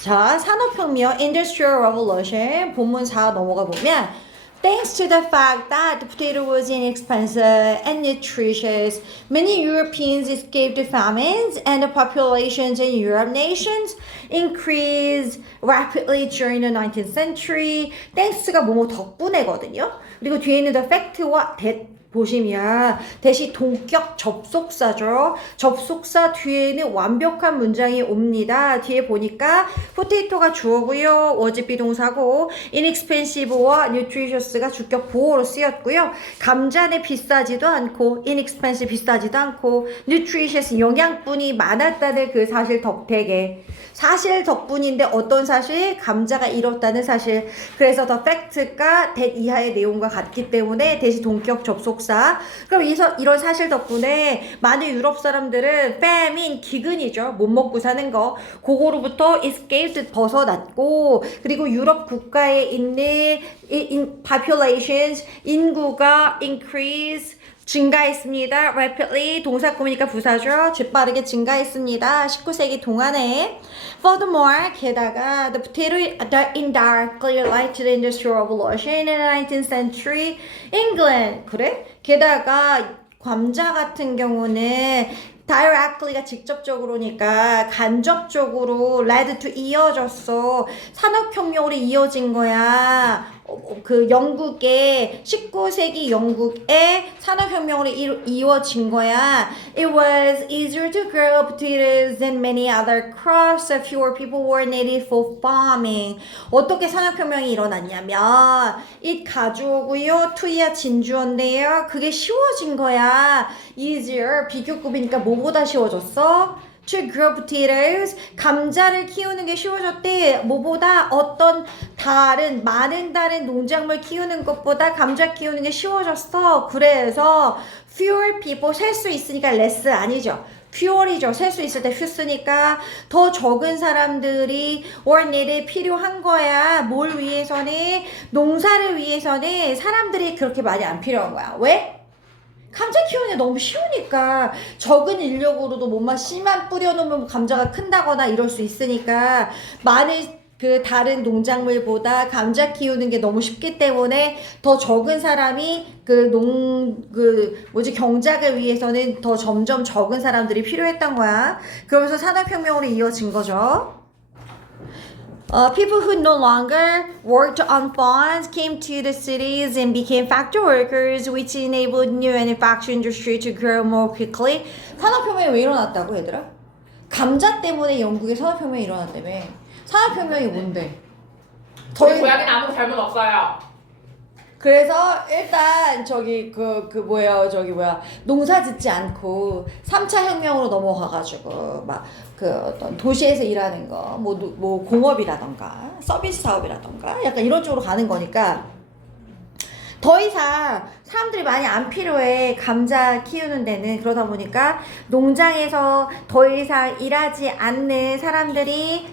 자, 산업혁명, Industrial Revolution 본문 4 넘어가 보면 Thanks to the fact that the potato was inexpensive and nutritious, many Europeans escaped famines and the populations in Europe nations increased rapidly during the 19th century. Thanks가 뭐뭐 덕분에거든요. 그리고 뒤에 있는 the fact와 that 보시면 대시 동격 접속사죠. 접속사 뒤에는 완벽한 문장이 옵니다. 뒤에 보니까 포테이토가 주어고요. was 비동사고 inexpensive와 nutritious가 주격 보호로 쓰였고요. 감자는 비싸지도 않고 inexpensive 비싸지도 않고 nutritious 영양분이 많았다는 그 사실 덕택에 사실 덕분인데 어떤 사실? 감자가 이렇다는 사실. 그래서 the fact가 that 이하의 내용과 같기 때문에 대시 동격 접속사. 그럼 이런 사실 덕분에 많은 유럽 사람들은 famine, 기근이죠. 못 먹고 사는 거. 그거로부터 escaped, 벗어났고 그리고 유럽 국가에 있는 populations, 인구가 increase, 증가했습니다. rapidly 동사 꾸미니까 부사죠. 재빠르게 증가했습니다. 19세기 동안에. Furthermore, 게다가 the potato indirectly led to the Industrial Revolution in the 19th century England. 그래? 게다가 감자 같은 경우는 directly가 직접적으로니까 간접적으로 led to 이어졌어. 산업혁명으로 이어진 거야. 그 영국의 19세기 영국의 산업혁명으로 이루어진 거야. It was easier to grow potatoes than many other crops. Fewer people were needed for farming. 어떻게 산업혁명이 일어났냐면 it 가주어고요. to야 진주어인데요. 그게 쉬워진 거야. easier 비교급이니까 뭐보다 쉬워졌어? To grow potatoes, 감자를 키우는 게 쉬워졌대. 뭐보다 어떤 많은 다른 농작물 키우는 것보다 감자 키우는 게 쉬워졌어. 그래서 fewer people 셀 수 있으니까 less 아니죠. fewer이죠. 셀 수 있을 때 few 쓰니까 더 적은 사람들이 or needed 필요한 거야. 뭘 위해서는? 농사를 위해서는 사람들이 그렇게 많이 안 필요한 거야. 왜? 감자 키우는 게 너무 쉬우니까 적은 인력으로도 뭔가 씨만 뿌려놓으면 감자가 큰다거나 이럴 수 있으니까 많은 그 다른 농작물보다 감자 키우는 게 너무 쉽기 때문에 더 적은 사람이 경작을 위해서는 더 점점 적은 사람들이 필요했던 거야. 그러면서 산업혁명으로 이어진 거죠. People who no longer worked on farms came to the cities and became factory workers, which enabled new manufacturing industry to grow more quickly. 산업혁명이 왜 일어났다고 얘들아? 감자 때문에 영국에 산업혁명이 일어났다며. 산업혁명이 뭔데? 저희 고양이는 아무 잘못 없어요. 그래서 일단 농사 짓지 않고 3차 혁명으로 넘어가가지고 막 그 어떤 도시에서 일하는 거 뭐 공업이라던가 서비스 사업이라던가 약간 이런 쪽으로 가는 거니까 더 이상 사람들이 많이 안 필요해. 감자 키우는 데는. 그러다 보니까 농장에서 더 이상 일하지 않는 사람들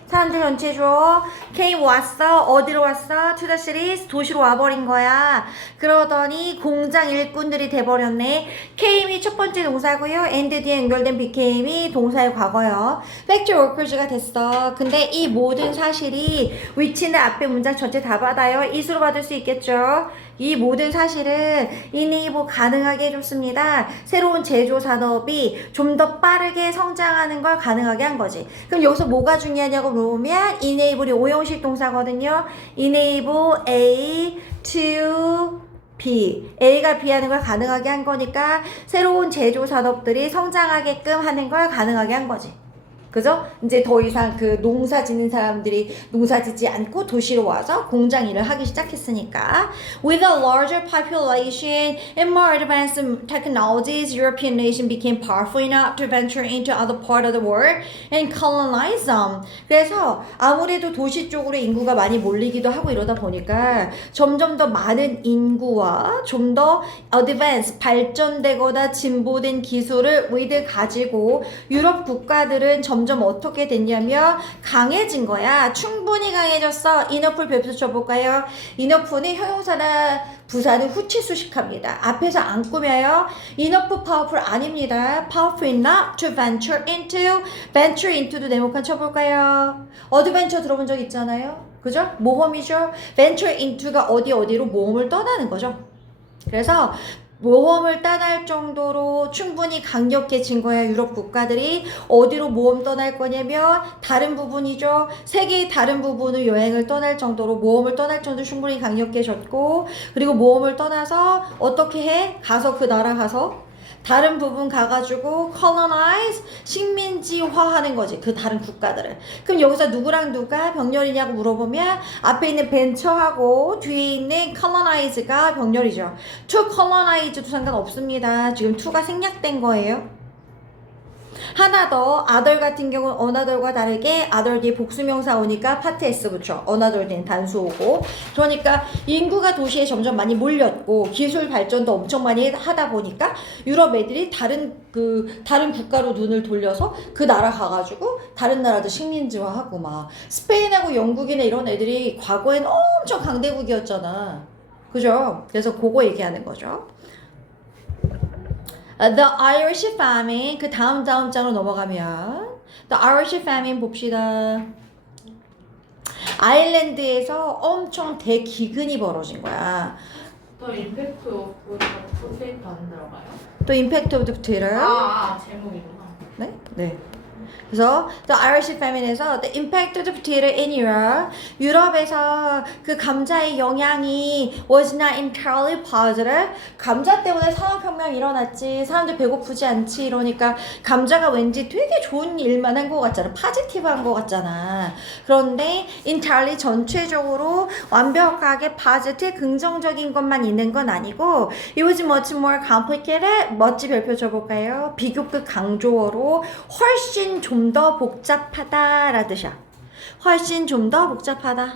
전체죠. came 왔어. 어디로 왔어? to the cities. 도시로 와버린 거야. 그러더니 공장 일꾼들이 돼버렸네. came이 첫 번째 동사고요. and 뒤에 연결된 became이 동사의 과거요. factory workers가 됐어. 근데 이 모든 사실이 which는 앞에 문장 전체 다 받아요. is로 받을 수 있겠죠. 이 모든 사실은 enable 가능하게 해줬습니다. 새로운 제조 산업이 좀 더 빠르게 성장하는 걸 가능하게 한 거지. 그럼 여기서 뭐가 중요하냐고 물어보면 enable이 오형식 동사거든요. enable A to B. A가 B 하는 걸 가능하게 한 거니까 새로운 제조 산업들이 성장하게끔 하는 걸 가능하게 한 거지. 그죠? 이제 더 이상 그 농사 짓는 사람들이 농사 짓지 않고 도시로 와서 공장 일을 하기 시작했으니까. With a larger population and more advanced technologies, European nations became powerful enough to venture into other parts of the world and colonize them. 그래서 아무래도 도시 쪽으로 인구가 많이 몰리기도 하고 이러다 보니까 점점 더 많은 인구와 좀 더 advanced, 발전되거나 진보된 기술을 with 가지고 유럽 국가들은 점점 점점 어떻게 됐냐면 강해진 거야. 충분히 강해졌어. enough를 배수 쳐볼까요? enough는 형용사나 부사는 후치 수식합니다. 앞에서 안 꾸며요. enough powerful 아닙니다. powerful enough to venture into. venture into도 네모칸 쳐볼까요? 어드벤처 들어본 적 있잖아요. 그죠? 모험이죠. venture into가 어디로 모험을 떠나는 거죠. 그래서 모험을 떠날 정도로 충분히 강력해진 거야. 유럽 국가들이 어디로 모험 떠날 거냐면 다른 부분이죠. 세계의 다른 부분을 여행을 떠날 정도로 모험을 떠날 정도로 충분히 강력해졌고, 그리고 모험을 떠나서 어떻게 해? 가서 그 나라 가서 다른 부분 가가지고 colonize, 식민지화하는 거지. 그 다른 국가들을. 그럼 여기서 누구랑 누가 병렬이냐고 물어보면 앞에 있는 벤처하고 뒤에 있는 colonize가 병렬이죠. to colonize도 상관없습니다. 지금 to가 생략된 거예요. 하나 더, other 같은 경우는 another과 다르게 other 뒤에 복수명사 오니까 파트 S 붙여. another 뒤엔 단수 오고. 그러니까 인구가 도시에 점점 많이 몰렸고 기술 발전도 엄청 많이 하다 보니까 유럽 애들이 다른 국가로 눈을 돌려서 그 나라 가가지고 다른 나라도 식민지화하고 막 스페인하고 영국이나 이런 애들이 과거엔 엄청 강대국이었잖아. 그죠? 그래서 그거 얘기하는 거죠. The Irish famine, 그 다음 장으로 넘어가면 The Irish famine 봅시다. 아일랜드에서 엄청 대기근이 벌어진 거야. 더 임팩트 오브 포테이토 안 들어가요? 또 임팩트 오브 트위터. 제목이구나. 네? 네. 그래서 The Irish Famine에서 The Impact of Potato in Europe, 유럽에서 그 감자의 영향이 was not entirely positive. 감자 때문에 산업혁명이 일어났지. 사람들 배고프지 않지. 이러니까 감자가 왠지 되게 좋은 일만 한 것 같잖아. 파지티브한 것 같잖아. 그런데 entirely 전체적으로 완벽하게 positive, 긍정적인 것만 있는 건 아니고 it was much more complicated. 멋지 별표 줘볼까요? 비교급 강조어로 훨씬 좀 더 복잡하다라는 뜻이야. 훨씬 좀 더 복잡하다.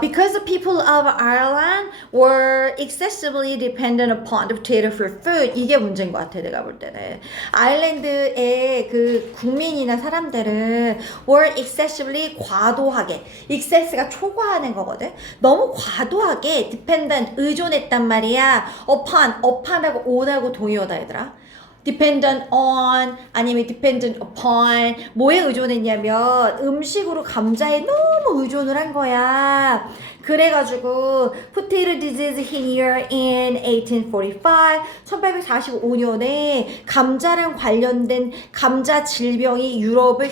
Because the people of Ireland were excessively dependent upon the potato for food. 이게 문제인 것 같아, 내가 볼 때는. 아일랜드의 그 국민이나 사람들은 were excessively 과도하게, excess가 초과하는 거거든. 너무 과도하게 dependent, 의존했단 말이야. upon하고 on하고 동의어다 얘들아. dependent on 아니면 dependent upon 뭐에 의존했냐면 음식으로 감자에 너무 의존을 한 거야. 그래가지고 potato disease hit here in 1845년에 감자랑 관련된 감자 질병이 유럽을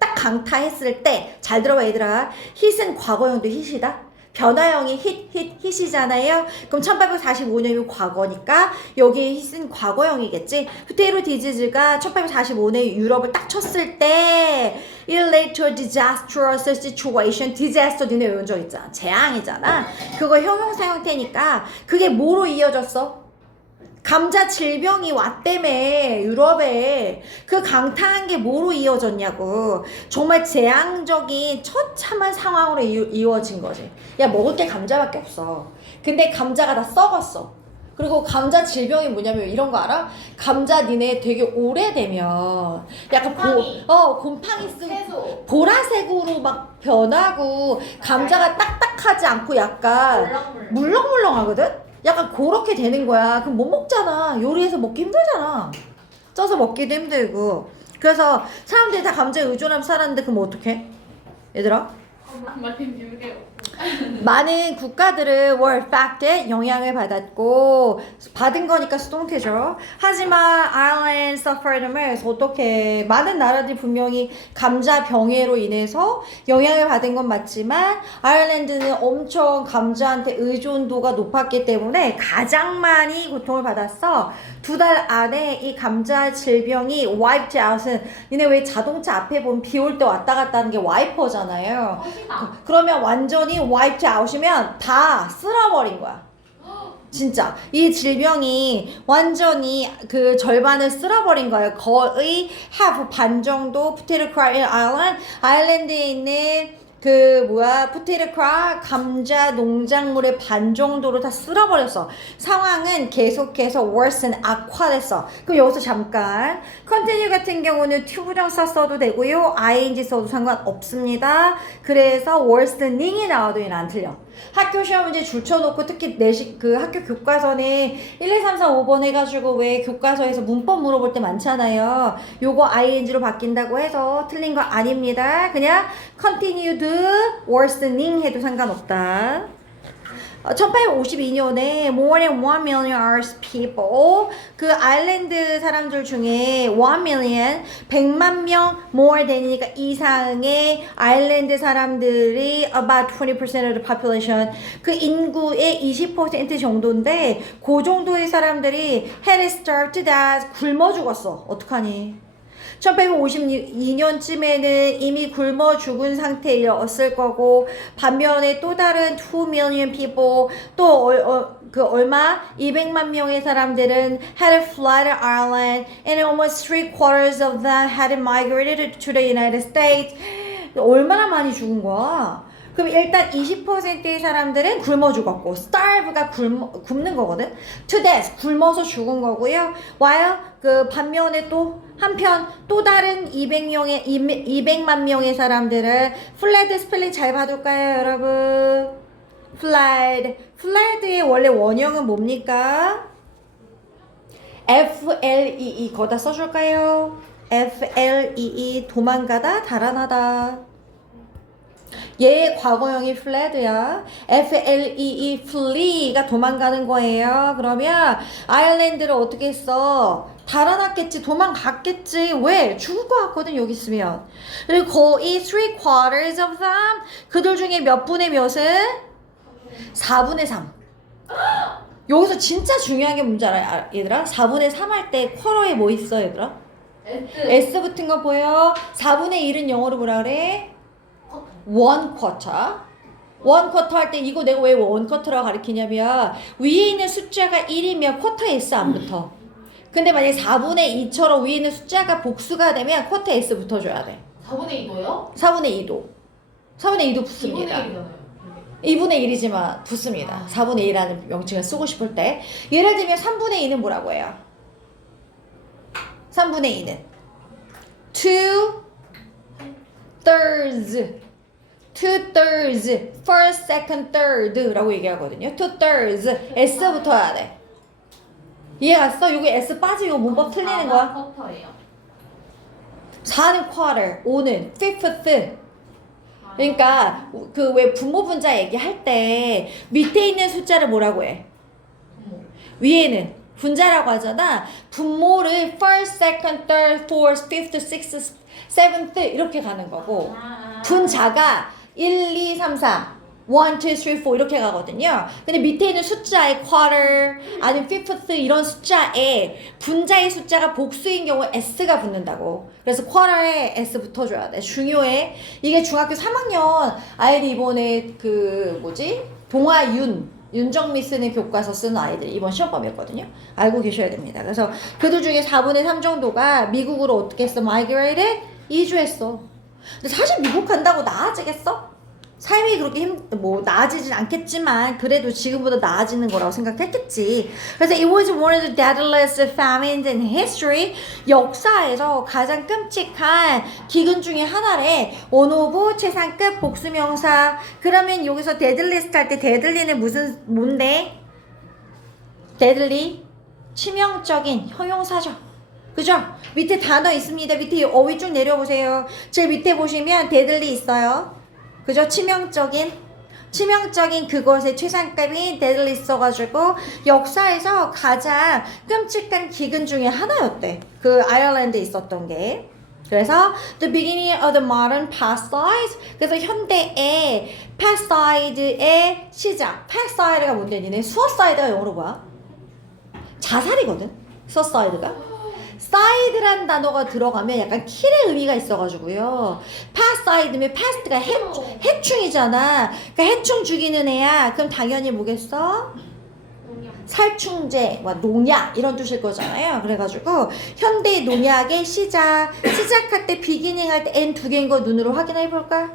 딱 강타했을 때 잘 들어봐 얘들아. hit은 과거형도 hit이다. 변화형이 hit이잖아요. 그럼 1845년이면 과거니까 여기에 hit은 과거형이겠지. 포테이토 디지즈가 1845년에 유럽을 딱 쳤을 때 it led to a disastrous situation. disaster 니네 외운 적 있잖아. 재앙이잖아. 그거 형용사 형태니까 그게 뭐로 이어졌어? 감자 질병이 왔다며 유럽에. 그 강타한 게 뭐로 이어졌냐고. 정말 재앙적인 처참한 상황으로 이어진 거지. 야, 먹을 게 감자밖에 없어. 근데 감자가 다 썩었어. 그리고 감자 질병이 뭐냐면 이런 거 알아? 감자 니네 되게 오래되면 약간 곰팡이 쓰고 보라색으로 막 변하고 감자가 딱딱하지 않고 약간 물렁물렁하거든? 약간 그렇게 되는 거야. 그럼 못 먹잖아. 요리해서 먹기 힘들잖아. 쪄서 먹기도 힘들고. 그래서 사람들이 다 감자에 의존하면 살았는데 그럼 어떡해? 얘들아? 많은 국가들은 were affected, 영향을 받았고 받은 거니까 수동태죠. 하지만 Ireland suffered most. 어떻게 많은 나라들이 분명히 감자 병해로 인해서 영향을 받은 건 맞지만 아일랜드는 엄청 감자한테 의존도가 높았기 때문에 가장 많이 고통을 받았어. 2달 안에 이 감자 질병이 wiped out은 니네 왜 자동차 앞에 보면 비 올 때 왔다 갔다 하는 게 와이퍼잖아요. 그러면 완전히 wiped out이면 다 쓸어버린 거야. 진짜 이 질병이 완전히 그 절반을 쓸어버린 거예요. 거의 half 반 정도 potato crop in Ireland, 아일랜드에 있는 포테이토 크락 감자 농작물의 반 정도로 다 쓸어버렸어. 상황은 계속해서 worsen 악화됐어. 그럼 여기서 잠깐 continue 같은 경우는 to 부정사 써도 되고요, ing 써도 상관없습니다. 그래서 worsening이 나와도 얘는 안 틀려. 학교 시험 문제 줄쳐놓고 특히 내식 학교 교과서는 1, 2, 3, 4, 5번 해가지고 왜 교과서에서 문법 물어볼 때 많잖아요. 요거 ing로 바뀐다고 해서 틀린 거 아닙니다. 그냥 continued worsening 해도 상관없다. 1852년에 more than 1 million Irish people, 그 아일랜드 사람들 중에 1 million, 100만 명 more than이니까 이상의 아일랜드 사람들이 about 20% of the population, 그 인구의 20% 정도인데 그 정도의 사람들이 had starved to death, 굶어 죽었어. 어떡하니? 1852년쯤에는 이미 굶어 죽은 상태였을 거고, 반면에 또 다른 2 million people, 또 얼마? 200만 명의 사람들은 had fled Ireland and almost 3/4 of them had migrated to the United States. 얼마나 많이 죽은 거야? 그럼 일단 20%의 사람들은 굶어 죽었고, starve가 굶는 거거든. to death, 굶어서 죽은 거고요. while 그 반면에 한편 또 다른 200만 명의 사람들은 fled 스펠링 잘 봐둘까요, 여러분? fled의 원래 원형은 뭡니까? FLEE 거다 써줄까요? FLEE 도망가다, 달아나다. 얘의 과거형이 fled야. FLEE flee가 도망가는 거예요. 그러면 아일랜드를 어떻게 했어? 달아났겠지, 도망갔겠지. 왜? 죽을 것 같거든, 여기 있으면. 그리고 거의 3/4 of them, 그들 중에 몇 분의 몇은? 4분의 3. 여기서 진짜 중요한 게 뭔지 알아, 얘들아? 4분의 3 할 때 쿼러에 뭐 있어, 얘들아? S 붙은 거 보여? 4분의 1은 영어로 뭐라 그래? 1/4. 1/4 할 때 이거 내가 왜 1/4라고 가리키냐면 위에 있는 숫자가 1이면 쿼터 S 안 붙어. 근데 만약에 4분의 2처럼 위에 있는 숫자가 복수가 되면 쿼터 S 붙어줘야 돼. 4분의 2도요? 4분의 2도. 4분의 2도 붙습니다. 2분의 1이잖아요. 2분의 1이지만 붙습니다. 4분의 1이라는 명칭을 쓰고 싶을 때. 예를 들면 3분의 2는 뭐라고 해요? 3분의 2는 2/3 2/3 first, second, third라고 얘기하거든요. 2/3 S 붙어야 돼. 이해 갔어? 여기 S 빠지고 문법 틀리는 거야. 쿼터예요. 4는 quarter, 5는 fifth. 그러니까 그 왜 분모 분자 얘기할 때 밑에 있는 숫자를 뭐라고 해? 위에는 분자라고 하잖아. 분모를 first, second, third, fourth, fifth, sixth, seventh 이렇게 가는 거고, 분자가 1, 2, 3, 4 1, 2, 3, 4 이렇게 가거든요. 근데 밑에 있는 숫자에 quarter 아니면 fifth 이런 숫자에 분자의 숫자가 복수인 경우 S가 붙는다고. 그래서 quarter에 S 붙어줘야 돼. 중요해. 이게 중학교 3학년 아이들 이번에 동아윤 윤정미 쓰는 교과서 쓰는 아이들 이번 시험범위였거든요. 알고 계셔야 됩니다. 그래서 그들 중에 4분의 3 정도가 미국으로 어떻게 했어? migrated? 이주했어. 근데 사실 미국 간다고 나아지겠어? 삶이 그렇게 나아지진 않겠지만 그래도 지금보다 나아지는 거라고 생각했겠지. 그래서 it was one of the deadliest famines in history. 역사에서 가장 끔찍한 기근 중에 하나래. 원오브 최상급 복수명사. 그러면 여기서 deadliest 할 때 deadly는 뭔데? deadly 치명적인 형용사죠. 그죠? 밑에 단어 있습니다. 밑에 어휘 쭉 내려보세요. 제일 밑에 보시면 deadly 있어요. 그죠? 치명적인 그것의 최상급인 deadly 써가지고 역사에서 가장 끔찍한 기근 중에 하나였대. 그 아일랜드에 있었던 게. 그래서 the beginning of the modern pastide. 그래서 현대의 pastide의 시작. pastide가 뭔데? 니네 suicide가 영어로 뭐야? 자살이거든. suicide가. side란 단어가 들어가면 약간 킬의 의미가 있어가지고요. pastide면 past가 해충이잖아. 그러니까 해충 죽이는 애야. 그럼 당연히 뭐겠어? 살충제, 농약 이런 뜻일 거잖아요. 그래가지고 현대 농약의 시작할 때 beginning 할 때 N 두 개인 거 눈으로 확인해 볼까?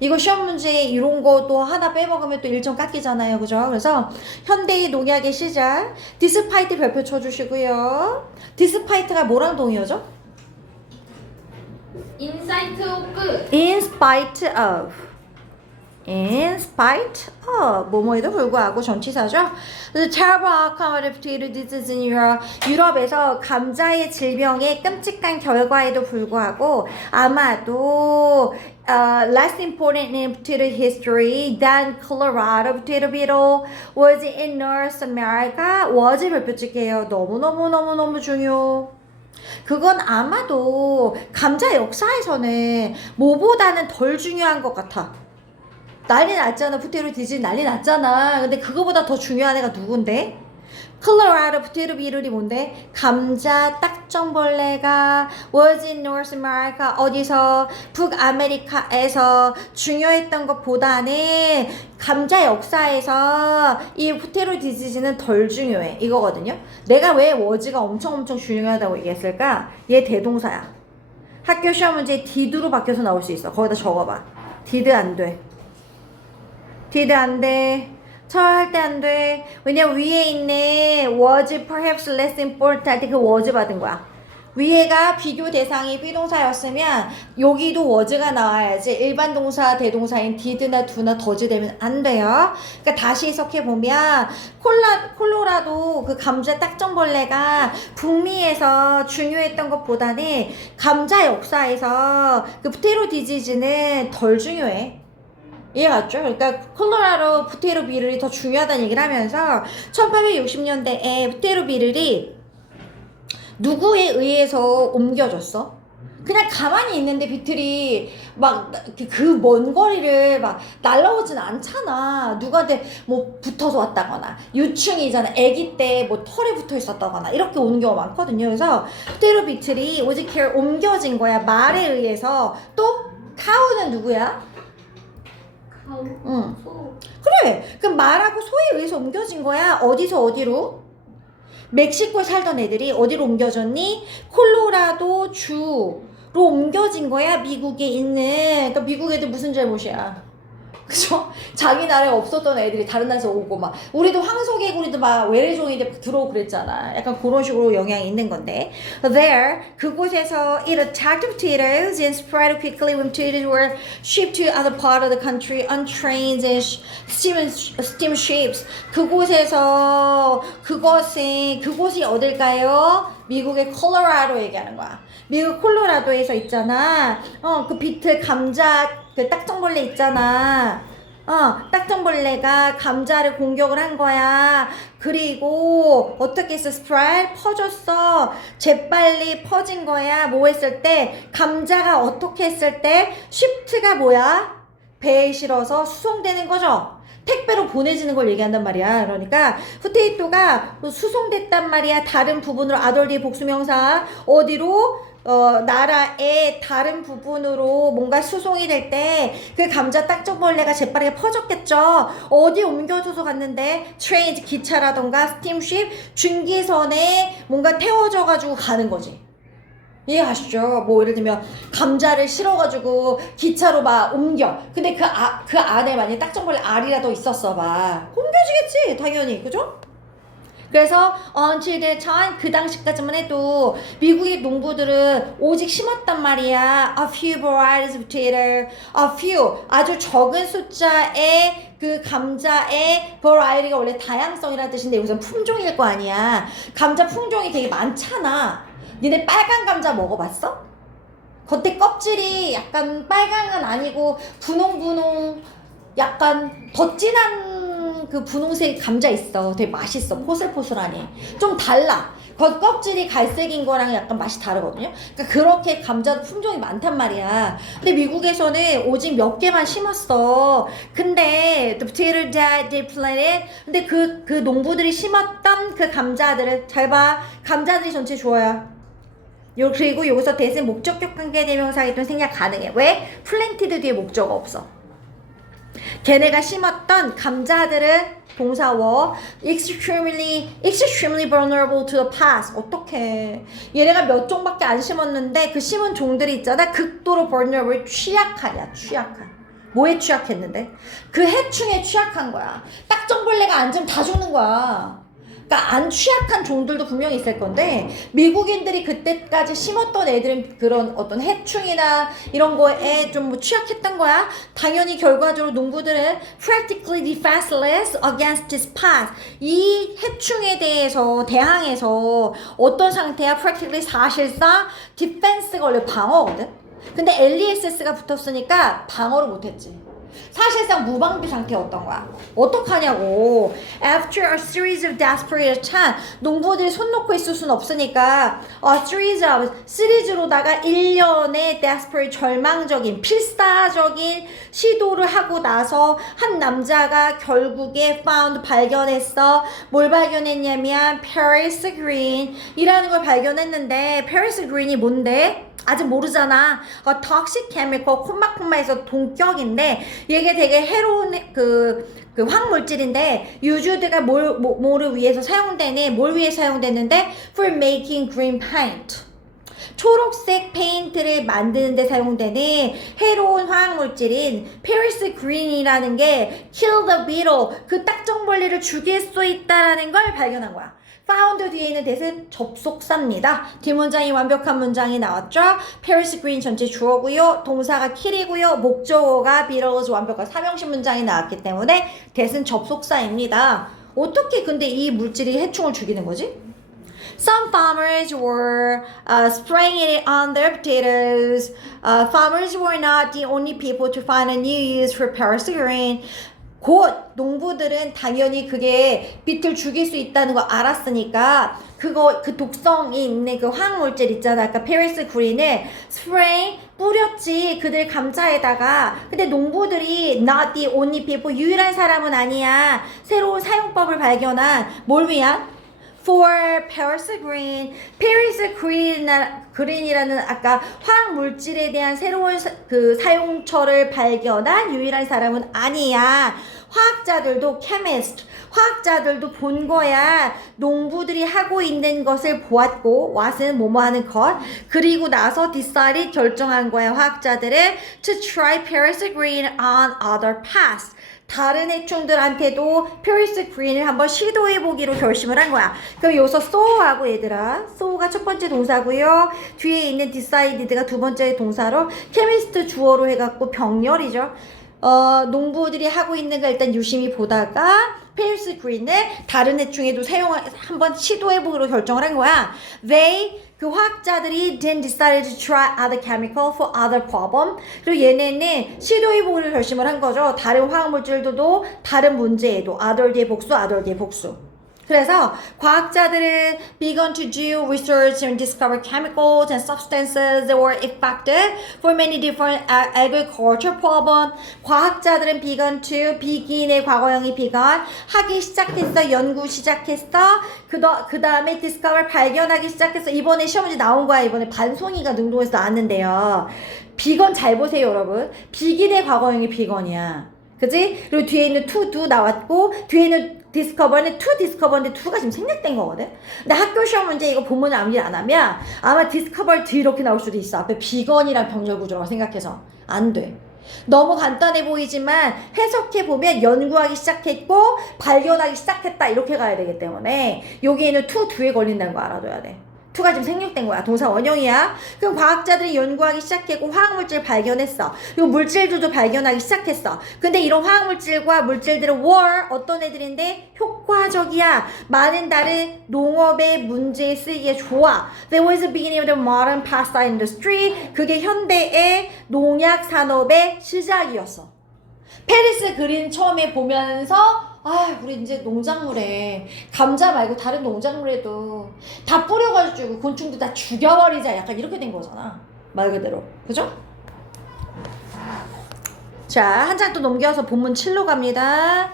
이거 시험 문제에 이런 거도 하나 빼먹으면 또 1점 깎이잖아요. 그죠? 그래서 현대의 농약의 시작. despite 별표 쳐주시고요. despite가 뭐랑 동의어죠? 인사이트 오크. in spite of. in spite of. 뭐뭐에도 불구하고 전치사죠. The terrible outcome of the potato disease in Europe. 유럽에서 감자의 질병의 끔찍한 결과에도 불구하고 아마도 less important in potato history than Colorado potato beetle was in North America. was 별표 찍게요. 너무너무 중요. 그건 아마도 감자 역사에서는 뭐보다는 덜 중요한 것 같아. 난리 났잖아. 포테로 디즈니 난리 났잖아. 근데 그거보다 더 중요한 애가 누군데? 콜로라도 포테로 비룰이 뭔데? 감자 딱정벌레가 was in North America 어디서? 북아메리카에서 중요했던 것보다는 감자 역사에서 이 포테로 디지즈는 덜 중요해. 이거거든요. 내가 왜 was가 엄청 중요하다고 얘기했을까? 얘 대동사야. 학교 시험 문제 did로 바뀌어서 나올 수 있어. 거기다 적어봐. did 안 돼. did 안 돼. 절대 안 돼. 왜냐면 위에 있는 was perhaps less important 할 때 그 was 받은 거야. 위에가 비교 대상이 비동사였으면 여기도 was가 나와야지. 일반 동사 대동사인 did나 do나 does 되면 안 돼요. 그러니까 다시 해석해보면 콜로라도 그 감자 딱정벌레가 북미에서 중요했던 것보다는 감자 역사에서 그 포테로 디지즈는 덜 중요해. 이해갔죠? 그러니까 콜로라도 포테로 비를이 더 중요하다는 얘기를 하면서 1860년대에 포테로 비를이 누구에 의해서 옮겨졌어? 그냥 가만히 있는데 비틀이 막 그 먼 거리를 막 날라오진 않잖아. 누구한테 뭐 붙어서 왔다거나 유충이잖아. 아기 때 뭐 털에 붙어 있었다거나 이렇게 오는 경우가 많거든요. 그래서 포테로 비틀이 오직 옮겨진 거야. 말에 의해서. 또 카우는 누구야? 응. 소. 그래. 그럼 말하고 소에 의해서 옮겨진 거야. 어디서 어디로? 멕시코에 살던 애들이 어디로 옮겨졌니? 콜로라도 주로 옮겨진 거야. 미국에 있는. 그러니까 미국 애들 무슨 잘못이야? 그죠? 자기 나라에 없었던 애들이 다른 나라에서 오고 막 우리도 황소개구리도 막 외래종인데 들어오고 그랬잖아. 약간 그런 식으로 영향이 있는 건데 there 그곳에서 it attacked potatoes and spread quickly when potatoes were shipped to other part of the country on trains and steamships. 그곳에서 그곳이 어딜까요? 미국의 콜로라도 얘기하는 거야. 미국 콜로라도에서 있잖아. 그 비틀 감자 그 딱정벌레 있잖아. 딱정벌레가 감자를 공격을 한 거야. 그리고 어떻게 했어? spread 퍼졌어. 재빨리 퍼진 거야. 뭐 했을 때? 감자가 어떻게 했을 때? shift가 뭐야? 배에 실어서 수송되는 거죠. 택배로 보내지는 걸 얘기한단 말이야. 그러니까 포테이토가 수송됐단 말이야. 다른 부분으로 아덜리의 복수명사 어디로? 나라의 다른 부분으로 뭔가 수송이 될 때 그 감자 딱정벌레가 재빠르게 퍼졌겠죠. 어디 옮겨줘서 갔는데 트레인 기차라던가 스팀쉽 중기선에 뭔가 태워져 가지고 가는 거지. 이해하시죠? 뭐 예를 들면 감자를 실어가지고 기차로 막 옮겨. 근데 그 안에 만약에 딱정벌레 알이라도 있었어 봐. 옮겨지겠지 당연히. 그죠? 그래서 until that time 그 당시까지만 해도 미국의 농부들은 오직 심었단 말이야. A few varieties of potato. A few 아주 적은 숫자의 그 감자의 variety가 원래 다양성이라는 뜻인데 여기서 품종일 거 아니야. 감자 품종이 되게 많잖아. 니네 빨간 감자 먹어봤어? 겉에 껍질이 약간 빨강은 아니고 분홍 약간 더 진한 그 분홍색 감자 있어. 되게 맛있어. 포슬포슬하니. 좀 달라. 겉껍질이 갈색인 거랑 약간 맛이 다르거든요. 그러니까 그렇게 감자도 품종이 많단 말이야. 근데 미국에서는 오직 몇 개만 심었어. 근데 the potato that they planted 근데 그 농부들이 심었던 그 감자들을 잘 봐. 감자들이 전체 좋아요. 그리고 여기서 대신 목적격 관계 대명사가 좀 생략 가능해. 왜? 플랜티드 뒤에 목적어 없어. 걔네가 심었던 감자들은 동사워 extremely vulnerable to the pest. 어떡해. 얘네가 몇 종밖에 안 심었는데 그 심은 종들이 있잖아. 극도로 vulnerable 취약하냐. 취약한. 뭐에 취약했는데? 그 해충에 취약한 거야. 딱정벌레가 앉으면 다 죽는 거야. 그러니까 안 취약한 종들도 분명히 있을 건데 미국인들이 그때까지 심었던 애들은 그런 어떤 해충이나 이런 거에 좀 뭐 취약했던 거야. 당연히 결과적으로 농부들은 practically defenseless against this pest. 이 해충에 대해서 대항해서 어떤 상태야? practically 사실상 defense가 원래 방어거든. 근데 LESS가 붙었으니까 방어를 못했지. 사실상 무방비 상태였던 거야. 어떡하냐고. After a series of desperate attempts, 농부들이 손 놓고 있을 수는 없으니까 시리즈로다가 1년의 desperate 절망적인 필사적인 시도를 하고 나서 한 남자가 결국에 발견했어. 뭘 발견했냐면 Paris Green 이라는 걸 발견했는데 Paris Green이 뭔데? 아직 모르잖아. toxic chemical, 콤마콤마에서 동격인데 이게 되게 해로운 그 황물질인데 유주드가 뭐를 위해서 사용되네? 뭘 위해 사용됐는데? For making green paint. 초록색 페인트를 만드는 데 사용되는 해로운 화학물질인 페리스 그린이라는 게 kill the beetle, 그 딱정벌레를 죽일 수 있다라는 걸 발견한 거야. found 뒤에 있는 대신 접속사입니다. 뒷문장이 완벽한 문장이 나왔죠. 페리스 그린 전체 주어고요. 동사가 kill이고요. 목적어가 beetles 완벽한 삼형식 문장이 나왔기 때문에 대신 접속사입니다. 어떻게 근데 이 물질이 해충을 죽이는 거지? Some farmers were spraying it on their potatoes. Farmers were not the only people to find a new use for Paris green. 곧 농부들은 당연히 그게 빛을 죽일 수 있다는 거 알았으니까 그 독성이 있는 그 화학물질 있잖아. 아까 페리스 그린을 스프레이 뿌렸지. 그들 감자에다가. 근데 농부들이 not the only people, 유일한 사람은 아니야. 새로운 사용법을 발견한 뭘 위한? For Paris green. Paris green이라는 아까 화학 물질에 대한 새로운 그 사용처를 발견한 유일한 사람은 아니야. 화학자들도 chemist, 화학자들도 본 거야. 농부들이 하고 있는 것을 보았고, what은 뭐뭐 하는 것. 그리고 나서 decide 결정한 거야. 화학자들은 to try Paris green on other pests. 다른 해충들한테도 페리스 그린을 한번 시도해보기로 결심을 한 거야. 그럼 여기서 so하고 얘들아, so가 첫 번째 동사고요. 뒤에 있는 decided가 두 번째 동사로 chemist 주어로 해갖고 병렬이죠. 농부들이 하고 있는 거 일단 유심히 보다가 페리스 그린을 다른 해충에도 한번 시도해보기로 결정을 한 거야. 그 화학자들이 then decided to try other chemical for other problem. 그리고 얘네는 시도해보기로 결심을 한 거죠. 다른 화학물질도 다른 문제에도 other 뒤에 복수, other 뒤에 복수. 그래서 과학자들은 began to do research and discover chemicals and substances that were effective for many different agriculture problems. 과학자들은 begin의 과거형이 began, 하기 시작했어, 연구 시작했어. 그 다음에 discover, 발견하기 시작했어. 이번에 시험 문제 나온 거야. 이번에 반송이가 능동에서 나왔는데요. began 잘 보세요, 여러분. begin의 과거형이 began이야. 그치? 그리고 뒤에 있는 to do 나왔고, 뒤에는 discover는 to discover인데 to가 지금 생략된 거거든? 근데 학교 시험 문제 이거 본문을 암기 안 하면 아마 discover to 이렇게 나올 수도 있어. 앞에 비건이란 병렬 구조라고 생각해서. 안 돼. 너무 간단해 보이지만 해석해보면 연구하기 시작했고 발견하기 시작했다 이렇게 가야 되기 때문에 여기에는 to do에 걸린다는 거 알아둬야 돼. to가 지금 생략된 거야. 동사 원형이야. 그럼 과학자들이 연구하기 시작했고 화학물질 발견했어. 그리고 물질들도 발견하기 시작했어. 근데 이런 화학물질과 물질들은 were 어떤 애들인데 효과적이야. 많은 다른 농업의 문제에 쓰이기에 좋아. There was the beginning of the modern pasta industry. 그게 현대의 농약 산업의 시작이었어. 페리스 그린 처음에 보면서 우리 이제 농작물에 감자 말고 다른 농작물에도 다 뿌려가지고 곤충도 다 죽여버리자 약간 이렇게 된 거잖아. 말 그대로. 그죠? 자, 한 장 또 넘겨서 본문 7로 갑니다.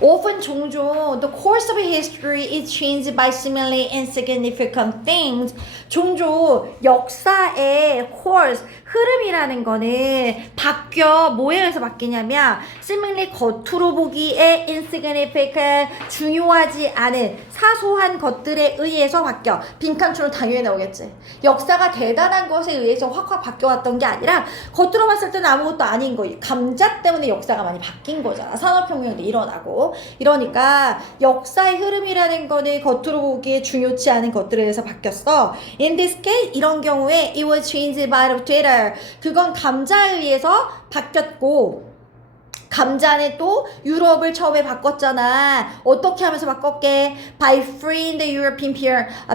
Often 종종 the course of history is changed by seemingly insignificant things. 종종 역사의 course 흐름이라는 거는 바뀌어 뭐에 의해서 바뀌냐면 seemingly 겉으로 보기에 insignificant 중요하지 않은 사소한 것들에 의해서 바뀌어. 빈칸처럼 당연히 나오겠지. 역사가 대단한 것에 의해서 확확 바뀌어왔던 게 아니라 겉으로 봤을 때는 아무것도 아닌 거. 감자 때문에 역사가 많이 바뀐 거잖아. 산업혁명도 일어나고. 이러니까 역사의 흐름이라는 거는 겉으로 보기에 중요치 않은 것들에 의해서 바뀌었어. In this case 이런 경우에 it was changed by the Twitter. 그건 감자에 의해서 바뀌었고 감자는 또 유럽을 처음에 바꿨잖아. 어떻게 하면서 바꿨게? By freeing the European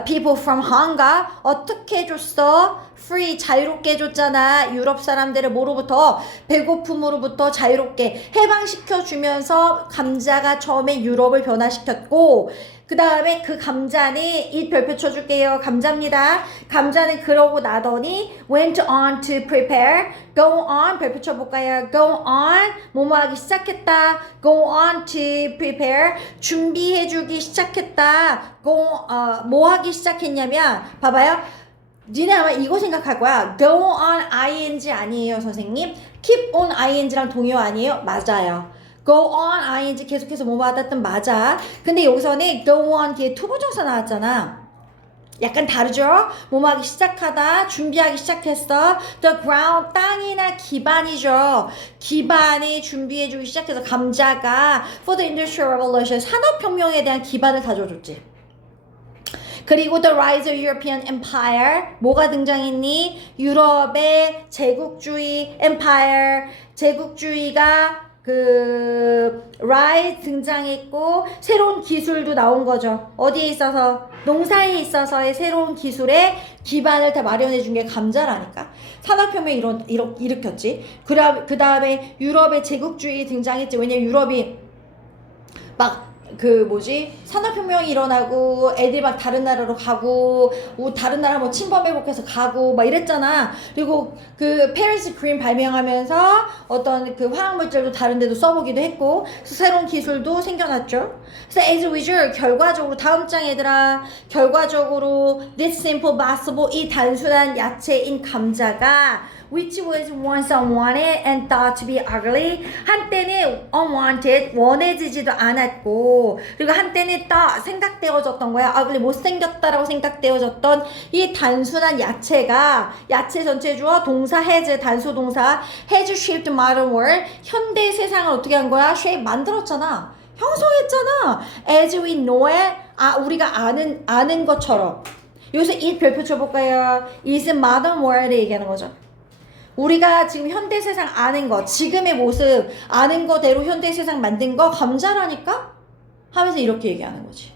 people from hunger. 어떻게 해줬어? Free, 자유롭게 해줬잖아. 유럽 사람들을 뭐로부터? 배고픔으로부터 자유롭게 해방시켜주면서 감자가 처음에 유럽을 변화시켰고 그 다음에 그 감자는 이 별표 쳐줄게요. 감자입니다. 감자는 그러고 나더니 went on to prepare. go on 별표 쳐볼까요? go on 뭐뭐 하기 시작했다. go on to prepare 준비해주기 시작했다. 뭐 하기 시작했냐면 봐봐요. 니네 아마 이거 생각할 거야. go on ing 아니에요 선생님? keep on ing랑 동의어 아니에요? 맞아요. go on ing 계속해서 뭐 받았든 맞아. 근데 여기서는 go on 뒤에 투부정사 나왔잖아. 약간 다르죠? 뭐뭐 하기 시작하다, 준비하기 시작했어. the ground, 땅이나 기반이죠. 기반이 준비해주기 시작해서 감자가 for the industrial revolution, 산업혁명에 대한 기반을 다져줬지. 그리고 the rise of European empire 뭐가 등장했니? 유럽의 제국주의 empire 제국주의가 rise 등장했고 새로운 기술도 나온 거죠. 어디에 있어서? 농사에 있어서의 새로운 기술의 기반을 다 마련해 준 게 감자라니까. 산업혁명 일으켰지. 그 다음에 유럽의 제국주의 등장했지. 왜냐면 유럽이 막 산업혁명이 일어나고 애들 막 다른 나라로 가고 다른 나라 뭐 침범회복해서 가고 막 이랬잖아. 그리고 페리스 그린 발명하면서 어떤 화학물질도 다른 데도 써보기도 했고 그래서 새로운 기술도 생겨났죠. 그래서 as a result 결과적으로 다음 장 얘들아 결과적으로 this simple vegetable 이 단순한 야채인 감자가 which was once unwanted and thought to be ugly. 한때는 unwanted, 원해지지도 않았고 그리고 한때는 thought, 생각되어졌던 거야. ugly, 못생겼다라고 생각되어졌던 이 단순한 야채가 야채 전체 주어 동사 has, 단수 동사 has shaped modern world. 현대 세상을 어떻게 한 거야? shape 만들었잖아. 형성했잖아. as we know it, 우리가 아는 것처럼. 여기서 이 별표 쳐볼까요? is modern world 얘기하는 거죠. 우리가 지금 현대 세상 아는 거, 지금의 모습 아는 거대로 현대 세상 만든 거 감자라니까? 하면서 이렇게 얘기하는 거지.